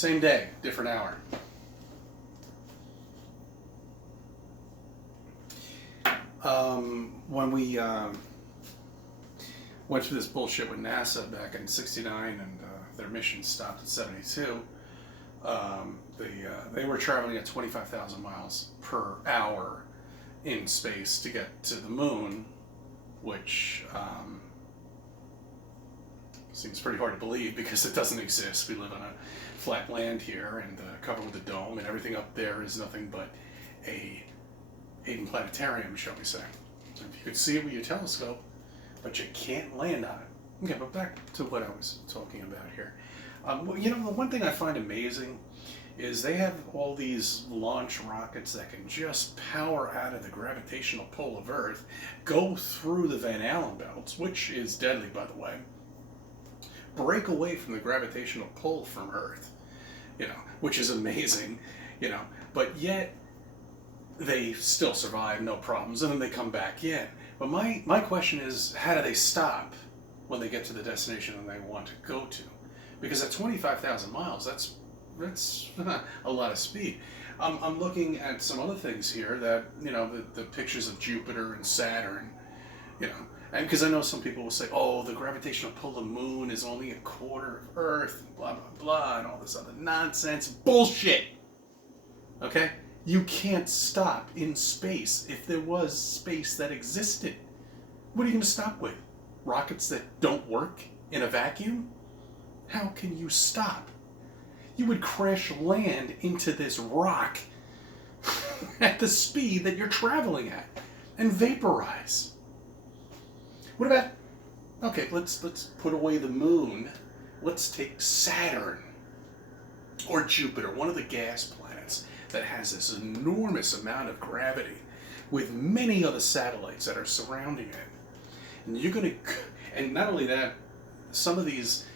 Same day, different hour. When we went through this bullshit with NASA back in '69, and their mission stopped at '72, they were traveling at 25,000 miles per hour in space to get to the moon, which seems pretty hard to believe because it doesn't exist. We live on a flat land here and covered with a dome, and everything up there is nothing but a Hayden Planetarium, shall we say. So if you could see it with your telescope, but you can't land on it. Okay, but back to what I was talking about here. The one thing I find amazing is they have all these launch rockets that can just power out of the gravitational pull of Earth, go through the Van Allen belts, which is deadly, by the way, break away from the gravitational pull from Earth, which is amazing, but yet they still survive, no problems, and then they come back in. But my question is, how do they stop when they get to the destination and they want to go to? Because at 25,000 miles, that's a lot of speed. I'm looking at some other things here that, the pictures of Jupiter and Saturn, and because I know some people will say, oh, the gravitational pull of the moon is only a quarter of Earth, blah, blah, blah, and all this other nonsense. Bullshit! Okay? You can't stop in space if there was space that existed. What are you going to stop with? Rockets that don't work in a vacuum? How can you stop? You would crash land into this rock at the speed that you're traveling at and vaporize. What about, okay, let's put away the moon. Let's take Saturn or Jupiter, one of the gas planets that has this enormous amount of gravity with many other satellites that are surrounding it. And and not only that, some of these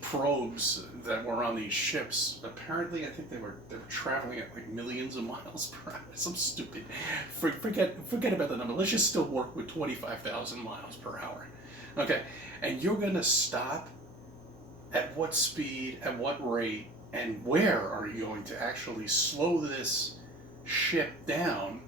probes that were on these ships, apparently I think they were traveling at like millions of miles per hour. Some stupid, forget about the number. Let's just still work with 25,000 miles per hour. Okay, and you're gonna stop at what speed, at what rate, and where are you going to actually slow this ship down,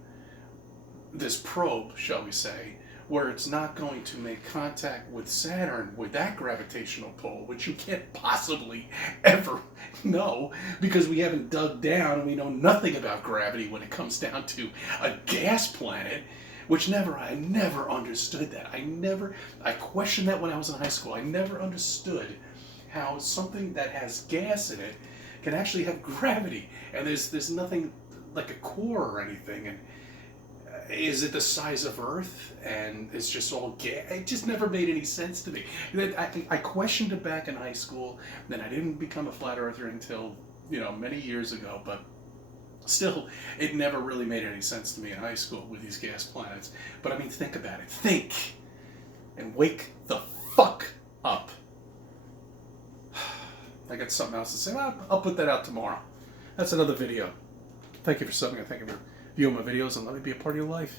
this probe, shall we say, where it's not going to make contact with Saturn with that gravitational pull, which you can't possibly ever know because we haven't dug down and we know nothing about gravity when it comes down to a gas planet, which I never understood that. I questioned that when I was in high school. I never understood how something that has gas in it can actually have gravity, and there's nothing like a core or anything, and is it the size of Earth and it's just all gas? It just never made any sense to me. I questioned it back in high school, then I didn't become a flat earther until many years ago, but still it never really made any sense to me in high school with these gas planets. But I mean, think about it. Think and wake the fuck up. I got something else to say. Well, I'll put that out tomorrow. That's another video. Thank you for subbing, and thank you for viewing my videos, and let me be a part of your life.